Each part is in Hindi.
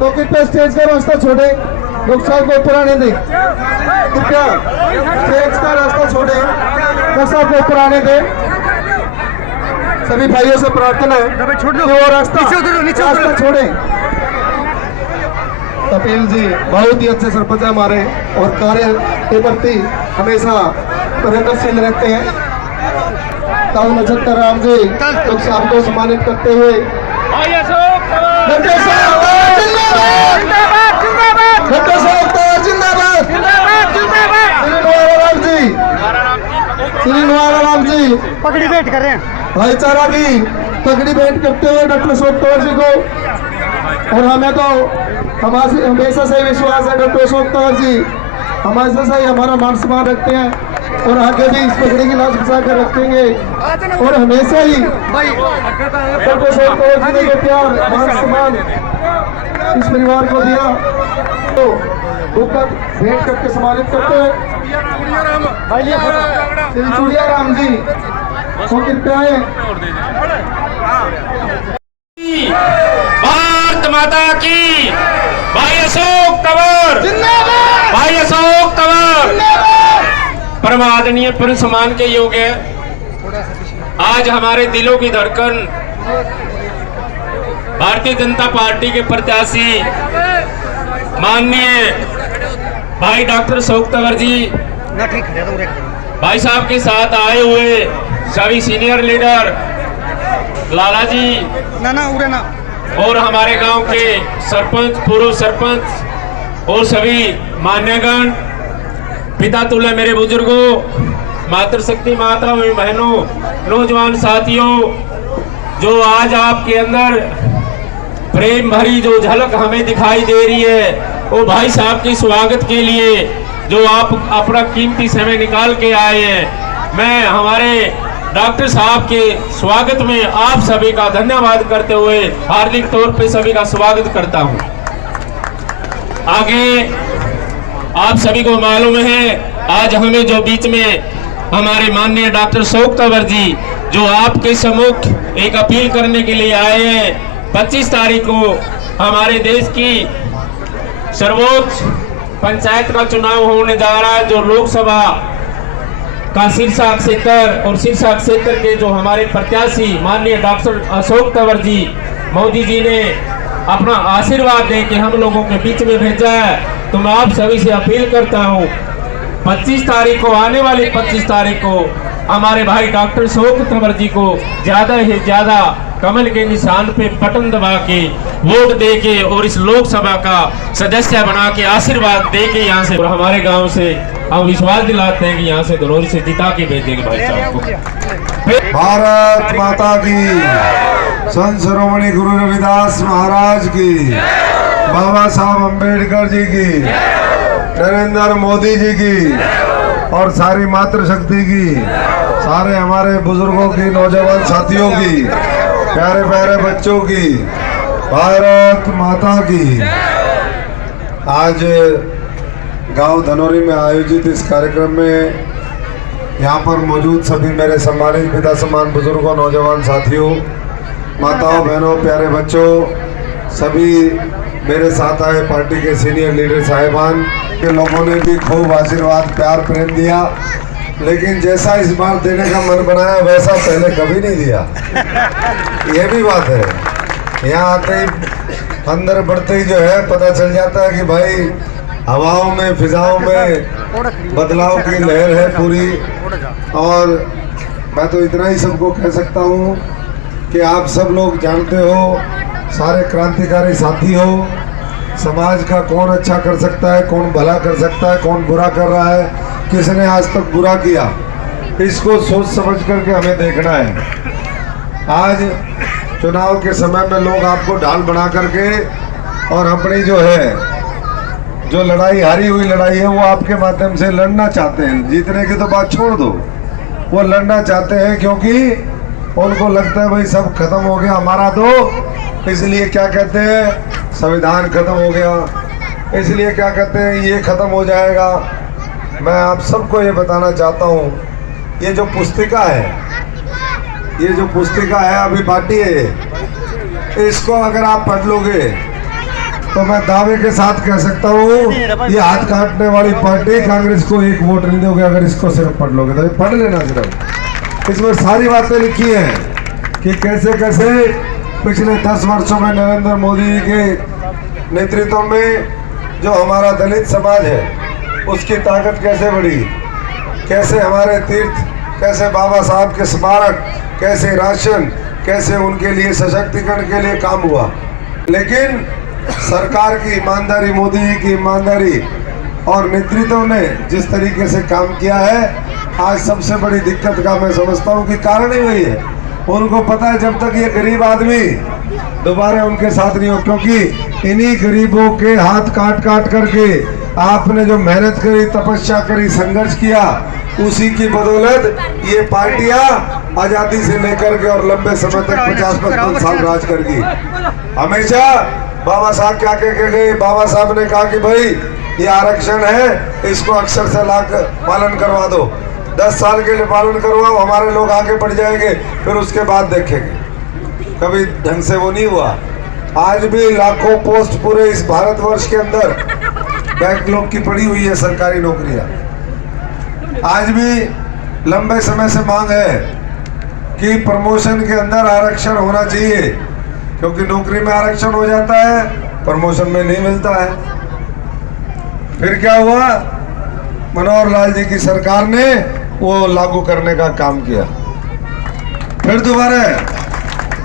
तो कृपया स्टेज का रास्ता छोड़े, लोग साहब को ऊपर आने दें। कृपया स्टेज का रास्ता छोड़े, लोग साहब को ऊपर आने दें। सभी भाइयों से प्रार्थना है कि वो रास्ता छोड़े। कपिल जी बहुत ही अच्छे सरपंच हमारे और कार्य के प्रति हमेशा प्रगतिशील रहते हैं। ताऊ नक्षत्र राम जी लोग साहब को सम्मानित करते हुए श्री राम जी पगड़ी भेंट कर रहे हैं, भाईचारा की पगड़ी भेंट करते हुए डॉक्टर अशोक तंवर जी को। और हमें तो हमेशा से विश्वास है डॉक्टर अशोक तंवर जी हमेशा से हमारा मान सम्मान रखते हैं और आगे भी इस पगड़ी की लाज बचा कर रखेंगे। और हमेशा ही डॉक्टर अशोक तंवर जी ने जो प्यार मान सम्मान इस परिवार को दिया तो बुकर भेंट करके सम्मानित करते हैं श्री चूड़िया राम जी को। कृपया भारत माता की। भाई अशोक तंवर जिंदाबाद, भाई अशोक तंवर परम आदरणीय परम सम्मान के योग्य है। आज हमारे दिलों की धड़कन भारतीय जनता पार्टी के प्रत्याशी माननीय भाई डॉक्टर अशोक तंवर जी भाई साहब के साथ आए हुए सभी सीनियर लीडर लाला जी ना और हमारे गांव के सरपंच, पूर्व सरपंच और सभी मान्यगण, पिता तुल्य मेरे बुजुर्गों, मातृशक्ति माताओं एवं बहनों, नौजवान साथियों, जो आज आपके अंदर प्रेम भरी जो झलक हमें दिखाई दे रही है वो भाई साहब के स्वागत के लिए जो आप अपना कीमती समय निकाल के आए हैं। मैं हमारे डॉक्टर साहब के स्वागत में आप सभी का धन्यवाद करते हुए हार्दिक तौर पे सभी का स्वागत करता हूं। आगे आप सभी को मालूम है आज हमें जो बीच में हमारे माननीय डॉक्टर अशोक तंवर जी जो आपके सम्मुख एक अपील करने के लिए आए हैं। 25 तारीख को हमारे देश की सर्वोच्च पंचायत का चुनाव होने जा रहा है, जो लोकसभा का सिरसा क्षेत्र और सिरसा क्षेत्र के जो हमारे प्रत्याशी माननीय डॉक्टर अशोक तंवर जी मोदी जी ने अपना आशीर्वाद दे के हम लोगों के बीच में भेजा है। तो मैं आप सभी से अपील करता हूं 25 तारीख को, आने वाली 25 तारीख को हमारे भाई डॉक्टर अशोक तंवर जी को ज्यादा ही ज्यादा कमल के निशान पे बटन दबा के वोट दे के और इस लोकसभा का सदस्य बना के आशीर्वाद दे के यहाँ से और हमारे गांव से हम विश्वास दिलाते हैं कि यहाँ से धनौरी से जिता के भेजेंगे भाई साहब को। भारत माता की, संत शिरोमणि गुरु रविदास महाराज की, बाबा साहब अम्बेडकर जी की, नरेंद्र मोदी जी की और सारी मातृशक्ति की, सारे हमारे बुजुर्गों की, नौजवान साथियों की, प्यारे प्यारे बच्चों की, भारत माता की। आज गांव धनौरी में आयोजित इस कार्यक्रम में यहाँ पर मौजूद सभी मेरे सम्मानित पिता समान बुजुर्गों, नौजवान साथियों, माताओं, बहनों, प्यारे बच्चों, सभी मेरे साथ आए पार्टी के सीनियर लीडर साहिबान के लोगों ने भी खूब आशीर्वाद, प्यार, प्रेम दिया। लेकिन जैसा इस बार देने का मन बनाया वैसा पहले कभी नहीं दिया, ये भी बात है। यहाँ आते ही अंदर बढ़ते ही जो है पता चल जाता है कि भाई हवाओं में, फिजाओं में बदलाव की लहर है पूरी। और मैं तो इतना ही सबको कह सकता हूँ कि आप सब लोग जानते हो, सारे क्रांतिकारी साथी हो, समाज का कौन अच्छा कर सकता है, कौन भला कर सकता है, कौन बुरा कर रहा है, किसने आज तक बुरा किया, इसको सोच समझ करके हमें देखना है। आज चुनाव के समय में लोग आपको ढाल बना करके और अपनी जो है जो लड़ाई, हारी हुई लड़ाई है, वो आपके माध्यम से लड़ना चाहते हैं। जीतने की तो बात छोड़ दो, वो लड़ना चाहते हैं क्योंकि उनको लगता है भाई सब खत्म हो गया हमारा, तो इसलिए क्या कहते हैं संविधान खत्म हो गया, इसलिए क्या कहते हैं ये खत्म हो जाएगा। मैं आप सबको ये बताना चाहता हूँ, ये जो पुस्तिका है, ये जो पुस्तिका है अभी बाटी है, इसको अगर आप पढ़ लोगे तो मैं दावे के साथ कह सकता हूँ ये हाथ काटने वाली पार्टी कांग्रेस को एक वोट नहीं दोगे अगर इसको सिर्फ पढ़ लोगे तो। ये पढ़ लेना सिर्फ, इसमें सारी बातें लिखी हैं कि कैसे कैसे पिछले 10 वर्षों में नरेंद्र मोदी जी के नेतृत्व में जो हमारा दलित समाज है उसकी ताकत कैसे बढ़ी, कैसे हमारे तीर्थ, कैसे बाबा साहब के स्मारक, कैसे राशन, कैसे उनके लिए सशक्तिकरण के लिए काम हुआ। लेकिन सरकार की ईमानदारी, मोदी जी की ईमानदारी और नेतृत्व ने जिस तरीके से काम किया है, आज सबसे बड़ी दिक्कत का मैं समझता हूँ कि कारण ही वही है। उनको पता है जब तक ये गरीब आदमी दोबारा उनके साथ नहीं हो, क्योंकि इन्हीं गरीबों के हाथ काट काट करके आपने जो मेहनत करी, तपस्या करी, संघर्ष किया, उसी की बदौलत ये पार्टियां आजादी से लेकर के और लंबे समय तक 50-55 साल राज कर गई। हमेशा बाबा साहब क्या कह गए, बाबा साहब ने कहा कि भाई ये आरक्षण है, इसको अक्षर से पालन करवा दो, 10 साल के लिए पालन करवाओ, हमारे लोग आगे बढ़ जाएंगे, फिर उसके बाद देखेंगे। कभी ढंग से वो नहीं हुआ। आज भी लाखों पोस्ट पूरे इस भारतवर्ष के अंदर बैकलॉग की पड़ी हुई है सरकारी नौकरियां। आज भी लंबे समय से मांग है कि प्रमोशन के अंदर आरक्षण होना चाहिए, क्योंकि नौकरी में आरक्षण हो जाता है, प्रमोशन में नहीं मिलता है। फिर क्या हुआ, मनोहर लाल जी की सरकार ने वो लागू करने का काम किया। फिर दोबारा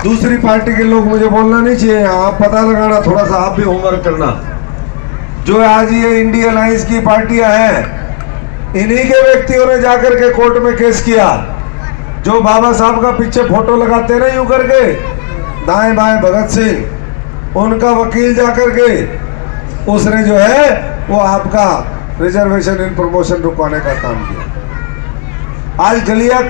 दूसरी पार्टी के लोग, मुझे बोलना नहीं चाहिए, आप पता लगाना, थोड़ा सा आप भी होमवर्क करना। जो आज ये इंडिया अलायंस की पार्टियां हैं, इन्हीं के व्यक्तियों ने जाकर के कोर्ट में केस किया। जो बाबा साहब का पीछे फोटो लगाते ना यूं करके, दाएं बाएं भगत सिंह, उनका वकील जाकर के उसने जो है वो आपका रिजर्वेशन इन प्रमोशन रुकवाने का काम किया। आज गलियां,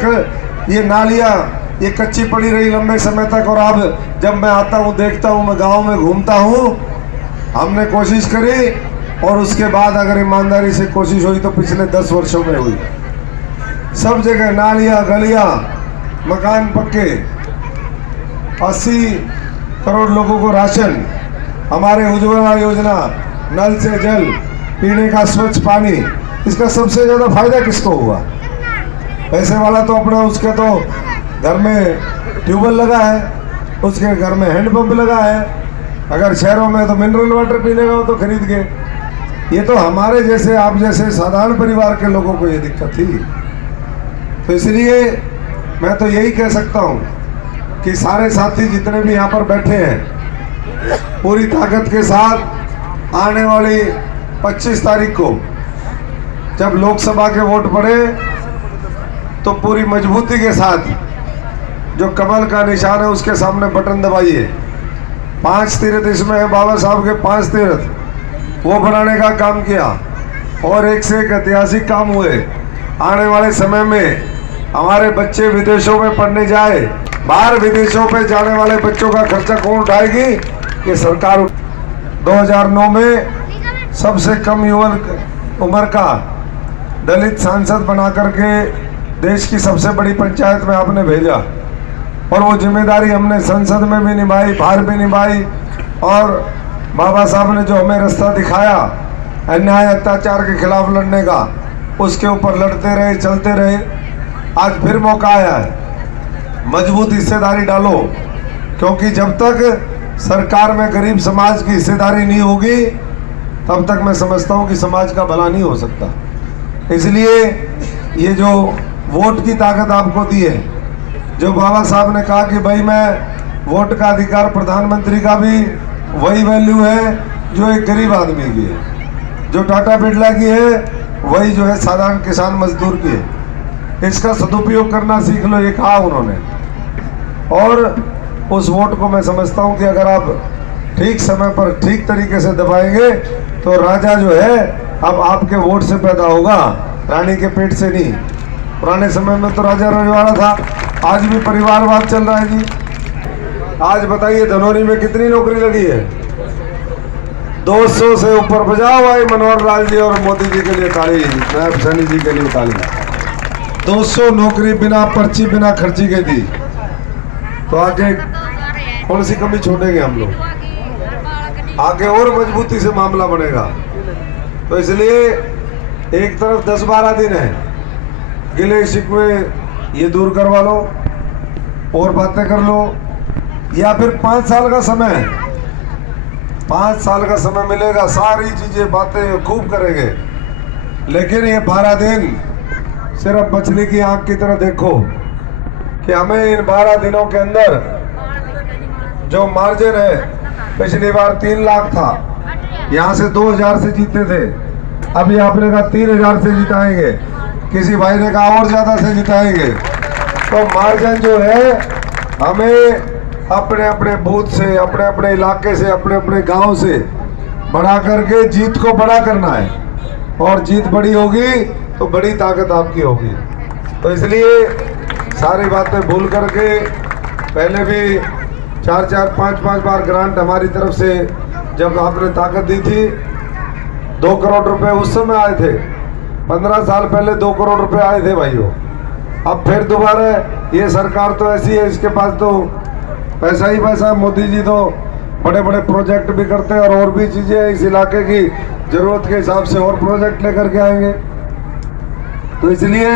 ये नालियां ये कच्ची पड़ी रही लंबे समय तक, और अब जब मैं आता हूँ, देखता हूँ, मैं गांव में घूमता हूँ, हमने कोशिश करी और उसके बाद अगर ईमानदारी से कोशिश हुई तो पिछले 10 वर्षों में हुई। सब जगह नालियां, गलियां, मकान पक्के, 80 करोड़ लोगों को राशन, हमारे उज्ज्वला योजना, नल से जल, पीने का स्वच्छ पानी, इसका सबसे ज्यादा फायदा किसको हुआ? पैसे वाला तो अपना, उसके तो घर में ट्यूबवेल लगा है, उसके घर में हैंडपंप लगा है, अगर शहरों में तो मिनरल वाटर पीने का हो तो खरीद के। ये तो हमारे जैसे, आप जैसे साधारण परिवार के लोगों को ये दिक्कत थी। तो इसलिए मैं तो यही कह सकता हूँ कि सारे साथी जितने भी यहाँ पर बैठे हैं, पूरी ताकत के साथ आने वाली 25 तारीख को जब लोकसभा के वोट पड़े तो पूरी मजबूती के साथ जो कमल का निशान है उसके सामने बटन दबाइए। 5 तीर्थ इसमें है, बाबा साहब के 5 तीर्थ, वो बनाने का काम किया और एक से एक ऐतिहासिक काम हुए। आने वाले समय में हमारे बच्चे विदेशों में पढ़ने जाए, बाहर विदेशों पे जाने वाले बच्चों का खर्चा कौन उठाएगी? ये सरकार। 2009 में सबसे कम उम्र का दलित सांसद बना करके देश की सबसे बड़ी पंचायत में आपने भेजा, और वो जिम्मेदारी हमने संसद में भी निभाई, बाहर भी निभाई, और बाबा साहब ने जो हमें रास्ता दिखाया अन्याय अत्याचार के खिलाफ लड़ने का, उसके ऊपर लड़ते रहे, चलते रहे। आज फिर मौका आया है, मजबूत हिस्सेदारी डालो, क्योंकि जब तक सरकार में गरीब समाज की हिस्सेदारी नहीं होगी तब तक मैं समझता हूँ कि समाज का भला नहीं हो सकता। इसलिए ये जो वोट की ताकत आपको दी है, जो बाबा साहब ने कहा कि भाई मैं वोट का अधिकार, प्रधानमंत्री का भी वही वैल्यू है जो एक गरीब आदमी की है, जो टाटा बिरला की है वही जो है साधारण किसान मजदूर की है। इसका सदुपयोग करना सीख लो, ये कहा उन्होंने। और उस वोट को मैं समझता हूँ कि अगर आप ठीक समय पर ठीक तरीके से दबाएंगे तो राजा जो है अब आपके वोट से पैदा होगा, रानी के पेट से नहीं। पुराने समय में तो राजा रजवाड़ा था, आज भी परिवारवाद चल रहा है जी। आज बताइए धनौरी में कितनी नौकरी लगी है? 200 से ऊपर। बजाओ भाई मनोहर लाल जी और मोदी जी के लिए ताली, नायब सैनी जी के लिए ताली। 200 नौकरी बिना पर्ची, बिना खर्ची के दी। तो आगे कौन सी कमी छोड़ेंगे हम लोग? आगे और मजबूती से मामला बनेगा। तो इसलिए एक तरफ 10-12 दिन है, गिले शिकवे ये दूर करवा लो और बातें कर लो, या फिर 5 साल का समय है, 5 साल का समय मिलेगा, सारी चीजें बातें खूब करेंगे। लेकिन ये 12 दिन सिर्फ मछली की आंख की तरह देखो कि हमें इन 12 दिनों के अंदर जो मार्जिन है, पिछली बार 3 लाख था, यहाँ से 2000 से जीते थे, अभी आपने कहा 3000 से जिताएंगे, किसी भाई ने कहा और ज्यादा से जिताएंगे। तो मार्जिन जो है हमें अपने अपने बूथ से, अपने अपने इलाके से, अपने अपने गांव से बढ़ा करके जीत को बड़ा करना है, और जीत बड़ी होगी तो बड़ी ताकत आपकी होगी। तो इसलिए सारी बातें भूल करके, पहले भी 4-4, 5-5 बार ग्रांट हमारी तरफ से जब आपने ताकत दी थी, 2 करोड़ रुपए उस समय आए थे, 15 साल पहले 2 करोड़ रुपए आए थे भाइयों। अब फिर दोबारा ये सरकार तो ऐसी है, इसके पास तो पैसा ही पैसा। मोदी जी तो बड़े बड़े प्रोजेक्ट भी करते हैं और भी चीजें इस इलाके की जरूरत के हिसाब से और प्रोजेक्ट लेकर के आएंगे। तो इसलिए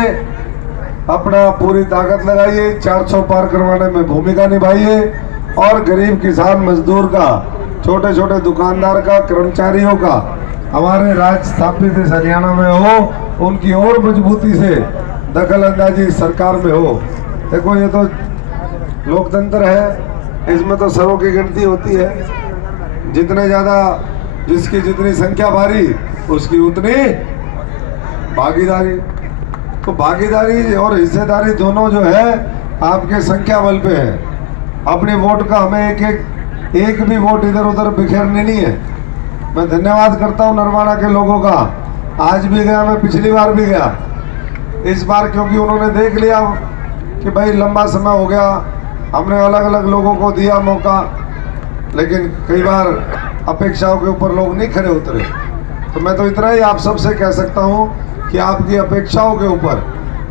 अपना पूरी ताकत लगाइए, 400 पार करवाने में भूमिका निभाइए, और गरीब किसान मजदूर का, छोटे छोटे दुकानदार का, कर्मचारियों का हमारे राज स्थापित इस हरियाणा में हो, उनकी और मजबूती से दखल अंदाजी सरकार में हो। देखो ये तो लोकतंत्र है, इसमें तो सरों की गिनती होती है, जितने ज्यादा जिसकी जितनी संख्या भारी उसकी उतनी भागीदारी। तो भागीदारी और हिस्सेदारी दोनों जो है आपके संख्या बल पे है। अपने वोट का हमें एक भी वोट इधर उधर बिखेरनी नहीं है। मैं धन्यवाद करता हूं नरवाना के लोगों का, आज भी गया, मैं पिछली बार भी गया, इस बार क्योंकि उन्होंने देख लिया कि भाई लंबा समय हो गया, हमने अलग अलग लोगों को दिया मौका, लेकिन कई बार अपेक्षाओं के ऊपर लोग नहीं खरे उतरे। तो मैं तो इतना ही आप सबसे कह सकता हूं कि आपकी अपेक्षाओं के ऊपर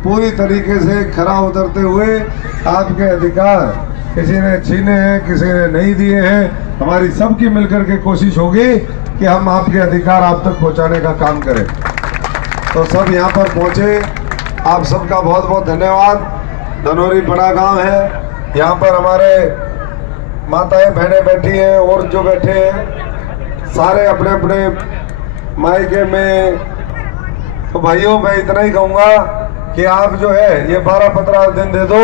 पूरी तरीके से खरा उतरते हुए आपके अधिकार किसी ने छीने हैं, किसी ने नहीं दिए हैं, हमारी सबकी मिलकर के कोशिश होगी कि हम आपके अधिकार आप तक पहुंचाने का काम करें। तो सब यहाँ पर पहुंचे, आप सबका बहुत बहुत धन्यवाद। धनौरी बड़ा गांव है, यहाँ पर हमारे माताएं बहनें बैठी हैं और जो बैठे हैं सारे अपने अपने मायके में। तो भाइयों मैं इतना ही कहूँगा कि आप जो है ये 12-15 दिन दे दो,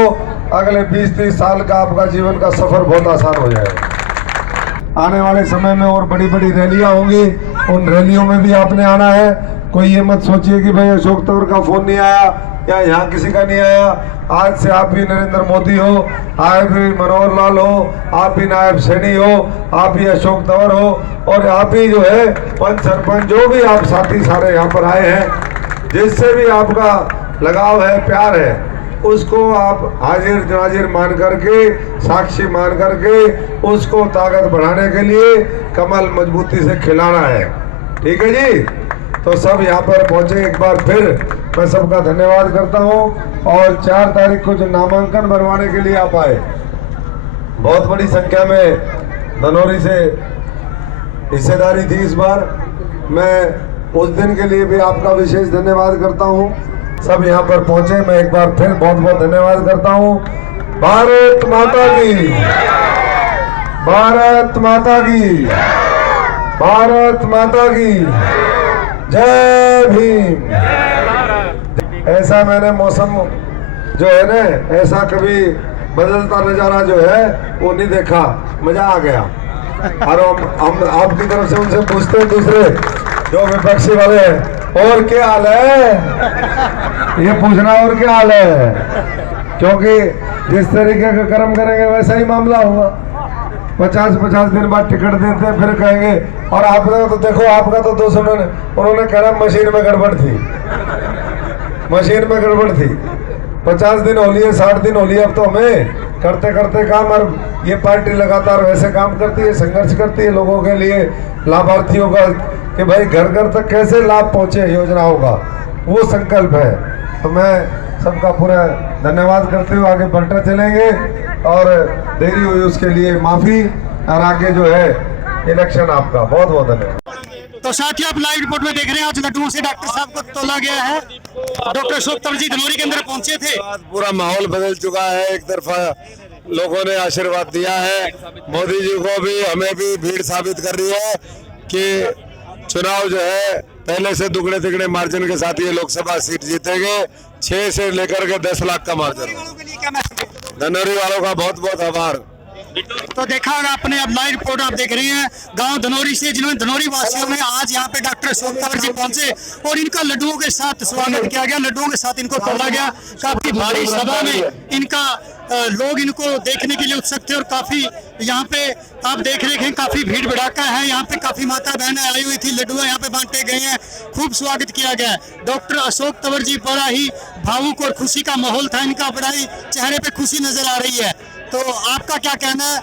अगले 20-30 साल का आपका जीवन का सफर बहुत आसान हो जाएगा। आने वाले समय में और बड़ी बड़ी रैलियां होंगी, उन रैलियों में भी आपने आना है। कोई ये मत सोचिए कि भाई अशोक तंवर का फोन नहीं आया या यहाँ किसी का नहीं आया। आज से आप भी नरेंद्र मोदी हो, आप भी मनोहर लाल हो, आप भी नायब सैनी हो, आप भी अशोक तंवर हो, और आप ही जो है पंच सरपंच, जो भी आप साथी सारे यहाँ पर आए हैं, जिससे भी आपका लगाव है, प्यार है, उसको आप हाजिर नाजिर मान करके, साक्षी मान करके उसको ताकत बढ़ाने के लिए कमल मजबूती से खिलाना है। ठीक है जी। तो सब यहाँ पर पहुंचे, एक बार फिर मैं सबका धन्यवाद करता हूँ। और 4 तारीख को जो नामांकन भरवाने के लिए आप आए, बहुत बड़ी संख्या में धनौरी से हिस्सेदारी थी इस बार, मैं उस दिन के लिए भी आपका विशेष धन्यवाद करता हूँ। सब यहाँ पर पहुंचे, मैं एक बार फिर बहुत बहुत धन्यवाद करता हूँ। भारत माता की, भारत माता की, भारत माता की जय भीम। ऐसा मैंने मौसम जो है ना, ऐसा कभी बदलता नजारा जो है वो नहीं देखा, मजा आ गया। और हम आपकी तरफ से उनसे पूछते हैं, दूसरे जो विपक्षी वाले हैं, और क्या हाल है, ये पूछना और क्या हाल है, क्योंकि जिस तरीके का कर्म करेंगे वैसा ही मामला होगा। 50-50 दिन बाद टिकट देते हैं, फिर कहेंगे और आपका तो देखो, आपका तो दोस्त उन्होंने कहा मशीन में गड़बड़ थी, मशीन में गड़बड़ थी। 50 दिन हो लिए, 60 दिन हो लिए, अब तो हमें करते करते काम। और ये पार्टी लगातार वैसे काम करती है, संघर्ष करती है लोगों के लिए, लाभार्थियों का, कि भाई घर घर तक कैसे लाभ पहुंचे योजनाओं का, वो संकल्प है। तो मैं सबका पूरा धन्यवाद करते हुए आगे बढ़ते चलेंगे, और देरी हुई उसके लिए माफ़ी, और आगे जो है इलेक्शन आपका। बहुत बहुत धन्यवाद। तो साथियों, आप लाइव रिपोर्ट में देख रहे हैं, आज लड्डुओं से डॉक्टर साहब को तोला गया है। डॉक्टर अशोक तंवर जी धनौरी के अंदर पहुंचे थे। पूरा माहौल बदल चुका है। एक तरफा लोगों ने आशीर्वाद दिया है, मोदी जी को भी हमें भी भीड़ साबित कर रही है कि चुनाव जो है पहले से दुगने तिगने मार्जिन के साथ ये लोकसभा सीट जीतेंगे। 6 से लेकर के 10 लाख का मार्जिन। धनौरी वालों का बहुत बहुत आभार। तो देखा होगा आपने, अब लाइव रिपोर्ट आप देख रही हैं गांव धनौरी से, जिन्होंने धनौरी वासियों ने आज यहाँ पे डॉक्टर अशोक तंवर जी पहुंचे और इनका लड्डुओं के साथ स्वागत किया गया, लड्डुओं के साथ इनको तोला गया। काफी भारी सभा में इनका लोग इनको देखने के लिए उत्सुक थे और काफी यहाँ पे आप देख रहे हैं काफी भीड़ भड़ाका है। यहाँ पे काफी माता बहनें आई हुई थी, लड्डुआ यहाँ पे बांटे गए हैं, खूब स्वागत किया गया। डॉक्टर अशोक तंवर जी बड़ा ही भावुक और खुशी का माहौल था इनका, बड़ा ही चेहरे पे खुशी नजर आ रही है। तो आपका क्या कहना है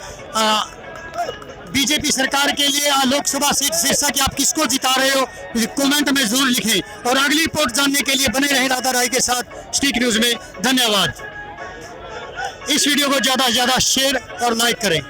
बीजेपी सरकार के लिए लोकसभा सीट शीर्षक आप किसको जिता रहे हो, कमेंट में जरूर लिखें। और अगली रिपोर्ट जानने के लिए बने रहें राधा राय के साथ स्टिक न्यूज में। धन्यवाद। इस वीडियो को ज्यादा से ज्यादा शेयर और लाइक करें।